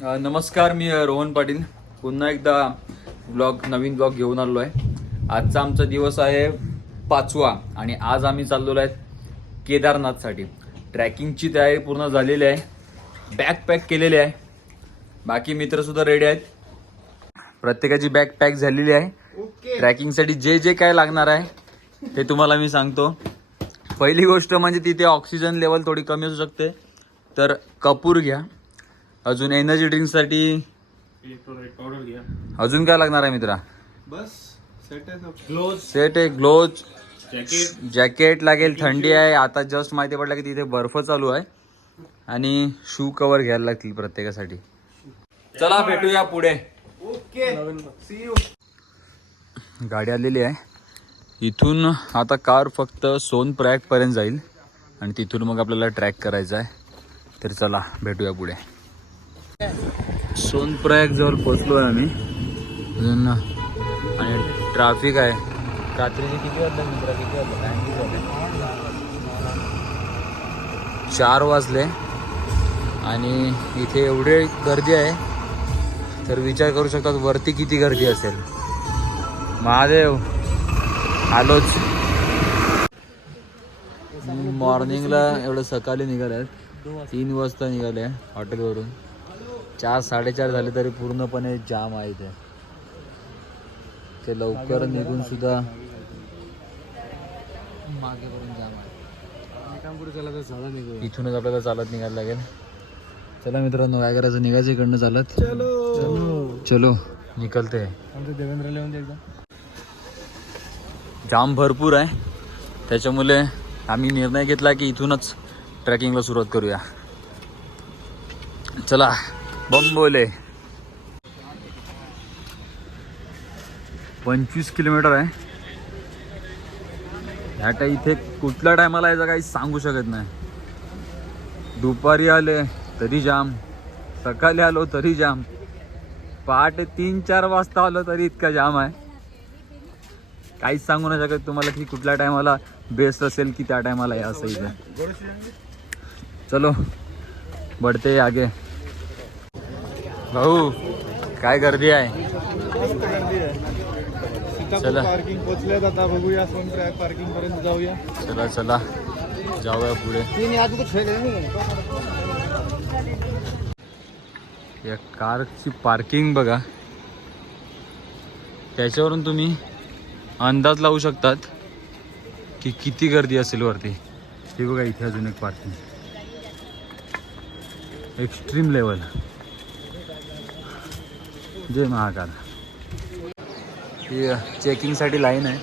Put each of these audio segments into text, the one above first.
नमस्कार, मी रोहन पाटील. पुन्हा एकदा नवीन ब्लॉग घेऊन आलो आहे. आजचा आमचा दिवस आहे 5वा आणि आज आम्ही चाललेलो आहे केदारनाथसाठी. ट्रॅकिंगची तयारी पूर्ण झालेली आहे, बॅग पॅक केलेली आहे. बाकी मित्रसुद्धा रेडी आहेत. प्रत्येकाची बॅग पॅक झालेली आहे. ट्रॅकिंगसाठी जे जे काय लागणार आहे ते तुम्हाला मी सांगतो. पहिली गोष्ट म्हणजे तिथे ऑक्सिजन लेवल थोडी कमी असू शकते, तर कपूर घ्या. अजून एनर्जी ड्रिंकसाठी इलेक्ट्रोलाइट पावडर घ्या. अजून काय लागणार आहे मित्रा? बस सेट आहे. ग्लोव्ज, जॅकेट लागेल. Hiking थंडी आहे आता. जस्ट माहिती पडलं की तिथे बर्फ चालू आहे. आणि शू कव्हर घ्यायला लागतील प्रत्येकासाठी. चला भेटूया पुढे. Okay, see you. गाडी आलेली आहे. इथून आता कार फक्त सोनप्रयाग पर्यंत जाईल आणि तिथून मग आपल्याला ट्रॅक करायचा आहे. तर चला भेटूया पुढे. सोनप्रयाग जवळ पोचलो आहे आम्ही अजून. आणि ट्रॅफिक आहे. रात्रीचे किती वाजले मित्रा? किती वाजले? 4 वाजले आणि इथे एवढे गर्दी आहे तर विचार करू शकतात वरती किती गर्दी असेल. महादेव आलोच. मॉर्निंगला एवढं सकाळी निघाले आहेत. 3 वाजता निघाले हॉटेलवरून. 4-4:30 झाले तरी पूर्णपणे जाम आहे इथे. ते लवकर निघून सुद्धा मागे करून जाम आहे. इथूनच आपल्याला चालत निघायला लागेल. चला मित्रांनो, काय करायचं? निघायचं इकडनं चालत. चलो निकलते. देवेंद्रला येऊन एकदा. जाम भरपूर आहे, त्याच्यामुळे आम्ही निर्णय घेतला की इथूनच ट्रेकिंगला सुरुवात करूया. चला बंबोले. 25 किलोमीटर आहे. ह्या इथे कुठल्या टायमाला यायचं काही सांगू शकत नाही. दुपारी आले तरी जाम, सकाळी आलो तरी जाम, पहाटे 3-4 वाजता आलो तरी इतका जाम आहे. काहीच सांगू नाही शकत तुम्हाला की कुठल्या टायमाला बेस्ट असेल की त्या टायमाला या असं इथे. चलो बढ़ते आगे. भाऊ काय गर्दी आहे. चला पार्किंग पोहोचल्यात. आता बघूया सोनप्रयाग पार्किंग पर्यंत जाऊया. चला चला जाऊया पुढे. या कारची पार्किंग बघा, त्याच्यावरून तुम्ही अंदाज लावू शकतात की किती गर्दी असेल वरती. हे बघा इथे अजून एक पार्किंग, एक्स्ट्रीम लेवल. जय महाकाल. ही चेकिंगसाठी लाईन आहे.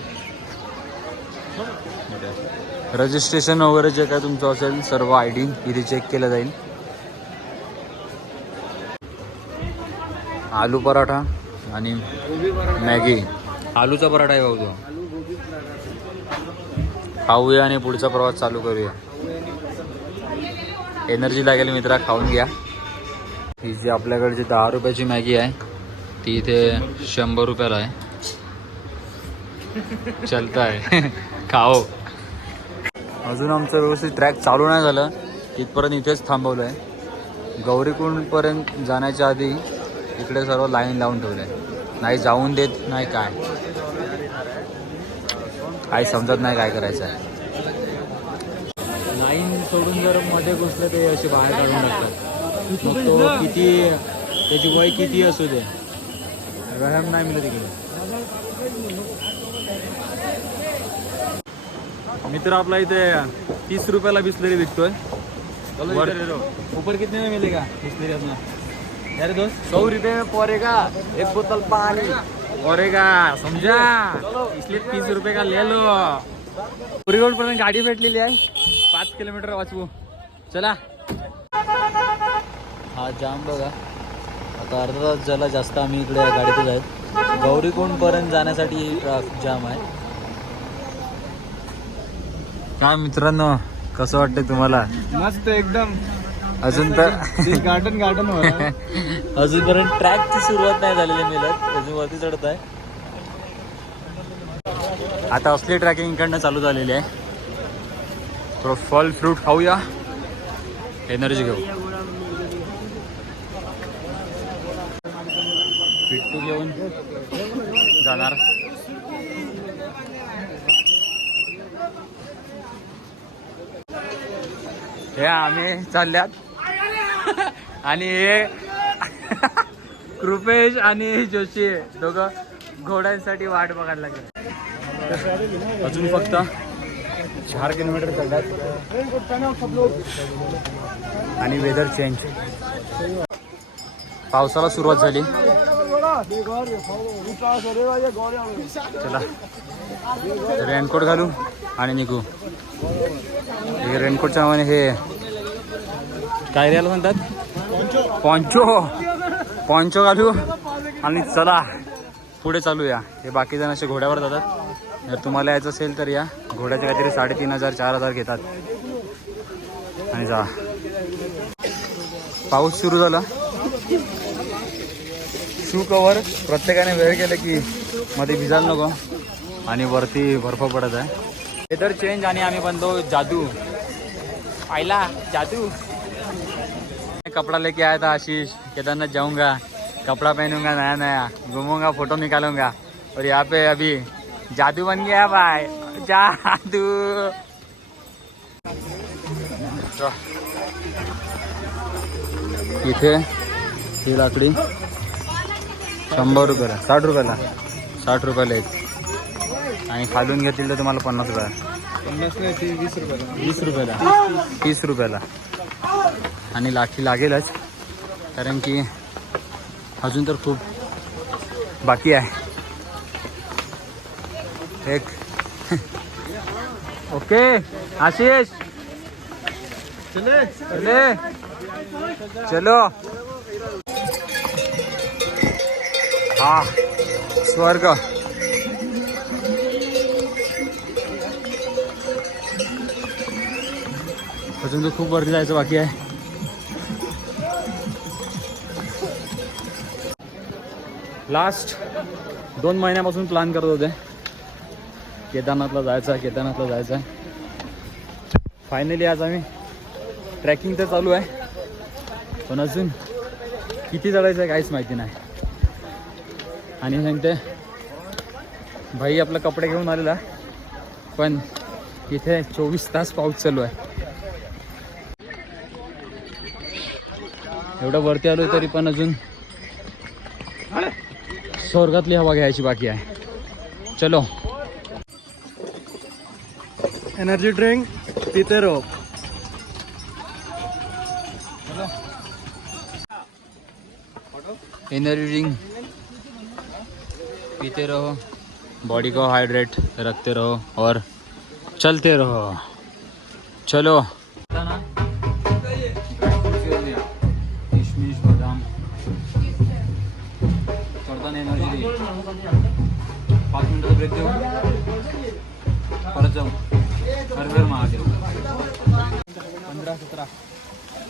रजिस्ट्रेशन वगैरे जे काय तुमचं असेल सर्व ID इथे चेक केलं जाईल. आलू पराठा आणि मॅगी. आलूचा पराठा आहे भाऊ तो. खाऊया आणि पुढचा प्रवास चालू करूया. एनर्जी लागेल मित्रा, खाऊन घ्या. ही जी आपल्याकडची 10 रुपयाची मॅगी आहे ती इथे 100 रुपयाला आहे. चलता आहे. खाओ. अजून आमचं व्यवस्थित ट्रॅक चालू नाही झालं, इथपर्यंत इथेच थांबवलं आहे. गौरीकुंडपर्यंत जाण्याच्या आधी इकडे सर्व लाईन लावून ठेवलं आहे. नाही जाऊन देत नाही, काय समजत नाही काय करायचं आहे. लाईन सोडून जर मध्ये घुसलं ते असे बाहेर काढून टाकतात. मग तो किती, त्याची वय किती असू दे, रहम नाही मिळत इकडे. मित्र आपला इथे 30 रुपयाला बिस्लरी विकतोय. ऊपर कितने में मिलेगा बिस्लरी अपना? यार दोस्त 100 रुपये में पड़ेगा एक बोतल पानी पड़ेगा, समझा? इसलिए 30 रुपये का ले लो. पुरीगोड पर्यंत गाडी भेटलेली आहे. 5 किलोमीटर वाचवू. चला. हा जाम बघा, आता अर्धा तास झाला जास्त आम्ही इकडे गाडीतच आहेत. गौरीकुंड पर्यंत जाण्यासाठी ट्रॅफिक जाम आहे. काय मित्रांनो, कसं वाटतंय तुम्हाला? मस्त एकदम. अजून तर गार्डन अजूनपर्यंत ट्रॅकची सुरुवात नाही झालेली मिळत. अजून वरती चढत आहे. आता असली ट्रॅकिंग इकडनं चालू झालेली आहे. थोडं फल फ्रूट खाऊया, एनर्जी घेऊ. पिट्टू घेऊन जाणार. हे आम्ही चालल्यात आणि हे कृपेश आणि जोशी दोघं घोड्यांसाठी वाट बघायला लागले. अजून फक्त 4 किलोमीटर चालतात आणि वेदर चेंज. पावसाला सुरुवात झाली. चला रेनकोट घालू आणि निघू. हे रेनकोटच्या नावाने हे काय रेल म्हणतात, पॉन्चो घालू आणि चला पुढे चालूया. हे बाकी जण असे घोड्यावर जातात. जर तुम्हाला यायचं असेल तर या. घोड्याचे काहीतरी 3,500-4,000 घेतात आणि जा. पाऊस सुरू झाला. शू कवर प्रत्येकाने वेळ केलं की मध्ये भिजायला नको आणि वरती बर्फ पडत आहे. वेदर चेंज आणि आम्ही बनतो जादू पाहिला. जादू कपड़ा लेके आया था आशीष. केदारनाथ जाऊंगा, कपड़ा पहनूंगा नया नया, घूमूंगा, फोटो निकालूंगा और यहाँ पे अभी जादू बन गया भाई. जादू. इथे ही लाकडी 100 रुपयाला, 60 रुपयाला, 60 रुपयाला एक. आणि खालून घेतील तर तुम्हाला 50 रुपयाला. 50 नाही, 20 रुपयाला. 20 रुपयाला, 30 रुपयाला. आणि लाठी लागेलच कारण की अजून तर खूप बाकी आहे. एक ओके आशीष चले चलो. हा स्वर्ग. अजून तर खूप वरती जायचं बाकी आहे. लास्ट 2 महिन्यापासून प्लॅन करत होते केदारनाथला जायचं. फायनली आज आम्ही ट्रॅकिंग तर चालू आहे पण अजून किती चढायचं आहे काहीच माहिती नाही. आणि सांगते भाई आपला कपडे घेऊन आलेला पण इथे 24 तास पाऊस चालू आहे. एवढं वरती आलो तरी पण अजून स्वर्गातली हवा घ्यायची बाकी आहे. चलो एनर्जी ड्रिंक पीते रहो. एनर्जी ड्रिंक पीते रहो, बॉडी को हाइड्रेट रखते रहो और चलते रहो. चलो किशमिश बदाम चढताना एनर्जी 5 मिनिटाचा ब्रेक देऊ परत जाऊ. हर महादेव. 15-17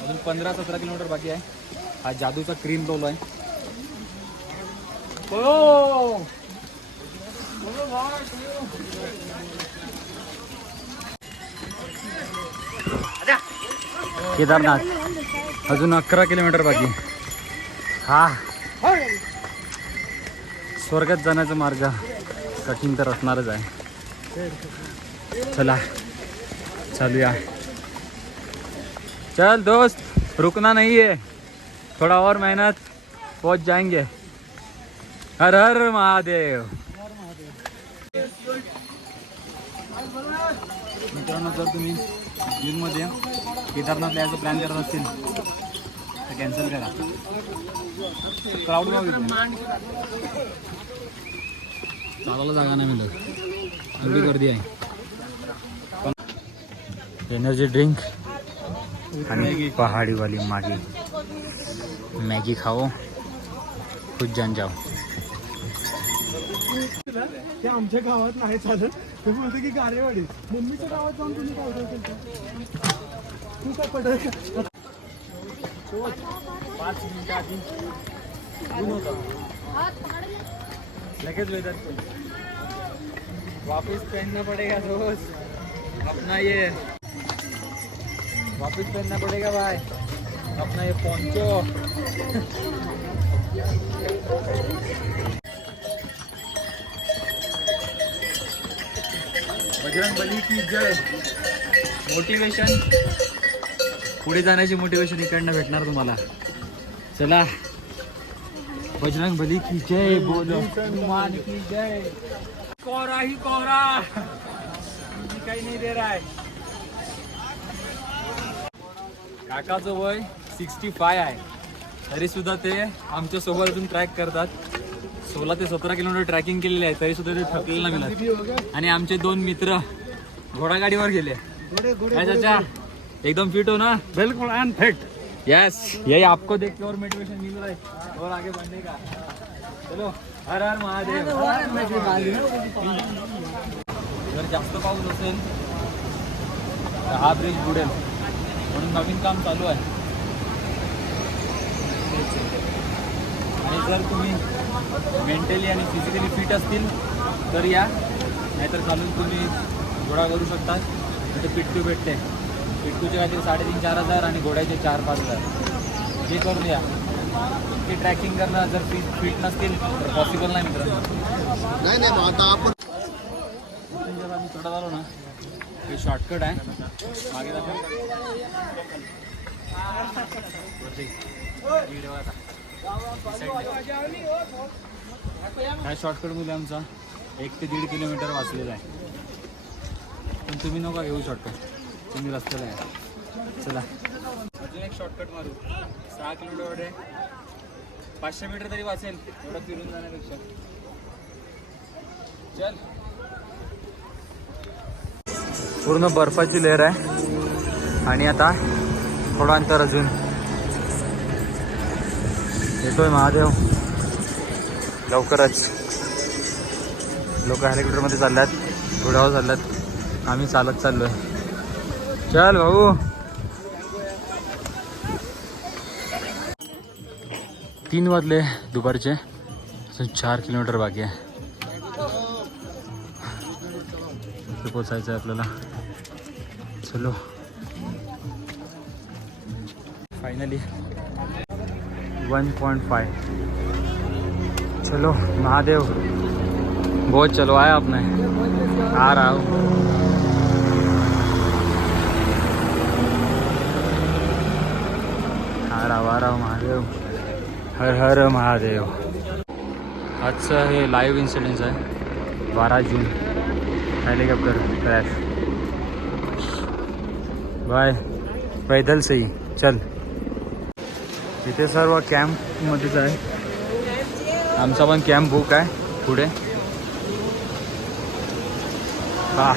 अजून 15-17 किलोमीटर बाकी आहे. हा जादूचा क्रीम रोल आहे. केदारनाथ अजून 11 किलोमीटर बाकी. हा स्वर्गात जाण्याचा मार्ग कठीण तर असणारच आहे. चला चालूया. चल दोस्त रुकना नहीं है, थोड़ा और मेहनत पहुंच जाएंगे. हर हर महादेव. मित्रांनो जर तुम्ही जूनमध्ये केदारनाथला यायचा प्लॅन करत असतील तर कॅन्सल करा. क्राऊड चालायला जागा नाही मिळत, एवढी गर्दी आहे. एनर्जी ड्रिंक आणि पहाड़ी वाली मैगी खाओ, खुद जान जाओ. ते आमच्या गावात नाही चालत. ते बोलते की गारेवाडी मम्मीच्या गावात जाऊन तुम्ही काय तू काय पडत 5 मिनिटं आधी लगेच वेदर. वापस पहनना पड़ेगा रोज अपना ये, वापस पहनना पड़ेगा भाई अपना ये पोंचो. बजरंग बली की जय. मोटिवेशन, पुढे जाण्याची मोटिवेशन इकडनं भेटणार तुम्हाला. चला, बजरंग बली की जय, बोलो हनुमान की जय. कोहरा ही कोहरा, काही नाही दे रहा है. काकाचं वय 65 आहे, तरी सुद्धा ते आमच्या सोबत अजून ट्रॅक करतात. 16 ते 17 किलोमीटर ट्रॅकिंग केलेले आहे, तरी सुद्धा ते थकलेला मिळत. आणि आमचे 2 मित्र घोडागाडीवर गेले. काय चाचा, एकदम फिट हो ना? बिल्कुल एंड फिट. यस, यही आपको देख के और मोटिवेशन मिल रहा है और आगे बढ़ने का. चलो, हर हर महादेव. जर जास्त पाऊस असेल तर हा ब्रिज बुडेल, म्हणून नवीन काम चालू आहे. आणि जर तुम्ही मेंटली आणि फिजिकली फिट असतील तर या, नाहीतर चालून तुम्ही घोडा करू शकता. तिथे पिट्टू भेटते, पिट्टूचे काहीतरी 3,500-4,000 हजार आणि घोड्याचे 4-5 हजार. हे करून या. ते ट्रॅकिंग करणं जर फिट नसतील तर पॉसिबल नाही मित्रांनो. नाही आता आपण जर आम्ही चढत आलो ना, हे शॉर्टकट आहे. मागे दाखव. ह्या शॉर्टकटमध्ये आमचा 1 ते 1.5 किलोमीटर वाचलेला आहे. पण तुम्ही नका घेऊ शॉर्टकट, तुम्ही रस्त्याला आहे. चला, अजून एक शॉर्टकट मारू. 6 किलोमीटर आहे, 500 मीटर तरी वाचेल एवढं फिरून जाण्यापेक्षा. चल. पूर्ण बर्फाची लेअर आहे आणि आता थोडं अंतर अजून. येतोय महादेव लवकरच. लोक हेलिकॉप्टरमध्ये चालल्यात, घोड्यावर चालल्यात, आम्ही चालत चाललोय. चल भाऊ. 3 वाजले दुपारचे, अजून 4 किलोमीटर बाकी आहे. पोचायचं आहे आपल्याला. चलो, फायनली 1.5. चलो महादेव, बहुत चलवाया आपने. आ रहा हूँ. आ रहा हूँ महादेव. हर हर महादेव. आजचं हे लाईव्ह इन्सिडेंट आहे. 12 जून, हेलिकॉप्टर क्रॅश. बाय, पैदल सही. चल. इथे सर्व कॅम्पमध्येच आहे. आमचा पण कॅम्प बुक आहे पुढे. हा,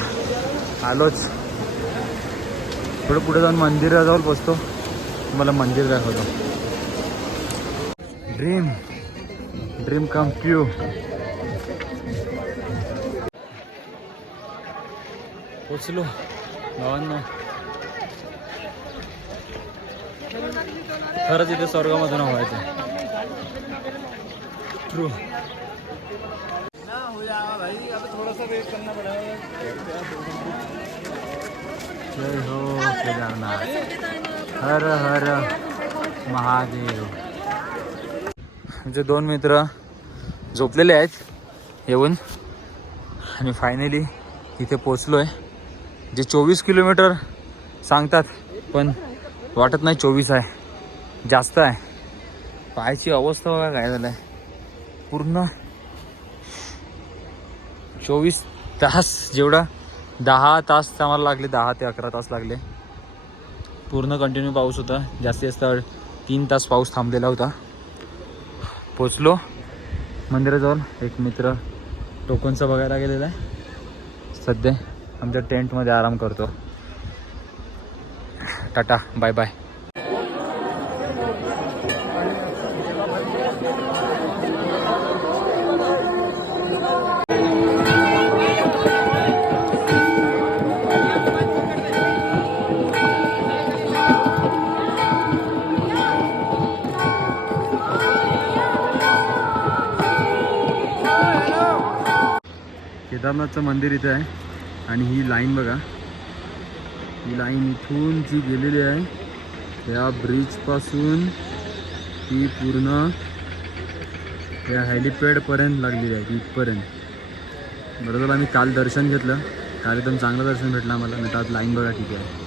आलोच. थोडं पुढे जाऊन मंदिराजवळ पोचतो, तुम्हाला मंदिर दाखवतो. Dream come true. पोचलो भावांनो. खरंच इथे स्वर्गामधून व्हायचं. ट्रू. जय हो केदारनाथ. हर हर महादेव. आमचे 2 मित्र झोपलेले आहेत येऊन, आणि फायनली इथे पोचलो आहे. जे 24 किलोमीटर सांगतात, पण वाटत नाही 24 आहे, जास्त आहे. पायाची अवस्था बघा काय झालं आहे. पूर्ण 24 तास, जेवढा 10 तास आम्हाला लागले, 10 ते 11 तास लागले. पूर्ण कंटिन्यू पाऊस होता. जास्तीत जास्त 3 तास पाऊस थांबलेला होता. पोचलो मंदिराजवळ. एक मित्र टोकनचं बघायला गेलेला आहे. सध्या आमच्या टेंटमध्ये आराम करतो. Tata, bye bye. केदारनाथचं मंदिर इथे आहे. आणि ही लाईन बघा, ही लाईन इथून जी गेलेली आहे या ब्रिजपासून ती पूर्ण या हेलिपॅडपर्यंत लागलेली आहे, इथपर्यंत. बरोबर आम्ही काल दर्शन घेतलं काल एकदम चांगलं दर्शन भेटलं आम्हाला. नाही तर लाईन बघा किती आहे.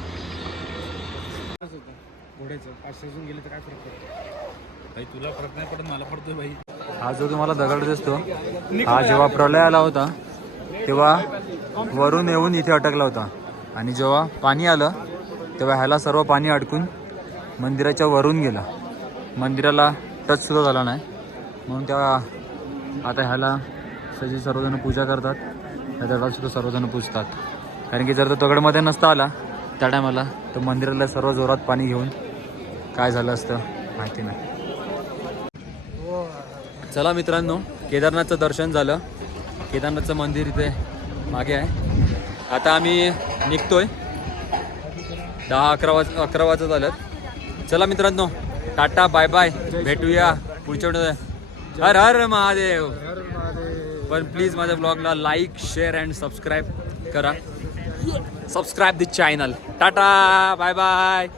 घोड्याचं आश्वासून गेलं तर काय फरक पडतो भाई? तुला फरक नाही पडत, मला पडतोय भाई. हा जो तुम्हाला दगड दिसतो हा जेव्हा प्रलय आला होता तेव्हा वरून येऊन इथे अटकला होता. आणि जेव्हा पाणी आलं तेव्हा ह्याला सर्व पाणी अडकून मंदिराच्या वरून गेलं. मंदिराला टच सुद्धा झाला नाही. म्हणून तेव्हा आता ह्याला सगळी सर्वजण पूजा करतात. त्या दगडाला सुद्धा सर्वजण पूजतात. कारण की जर तो दगडमध्ये नसता आला त्या टायमाला तर मंदिराला सर्व जोरात पाणी घेऊन काय झालं असतं माहिती नाही. चला मित्रांनो, केदारनाथचं दर्शन झालं. केदारनाथचं मंदिर इथे मागे आहे. आता आम्ही निघतोय. 10-11 वाजत झालं. चला मित्रांनो, टाटा बाय बाय, भेटूया पुढच्या व्हिडिओ. हर हर महादेव. पण प्लीज माझ्या ब्लॉगला लाईक, शेअर अँड सबस्क्राईब करा. Subscribe the channel. Tata bye bye.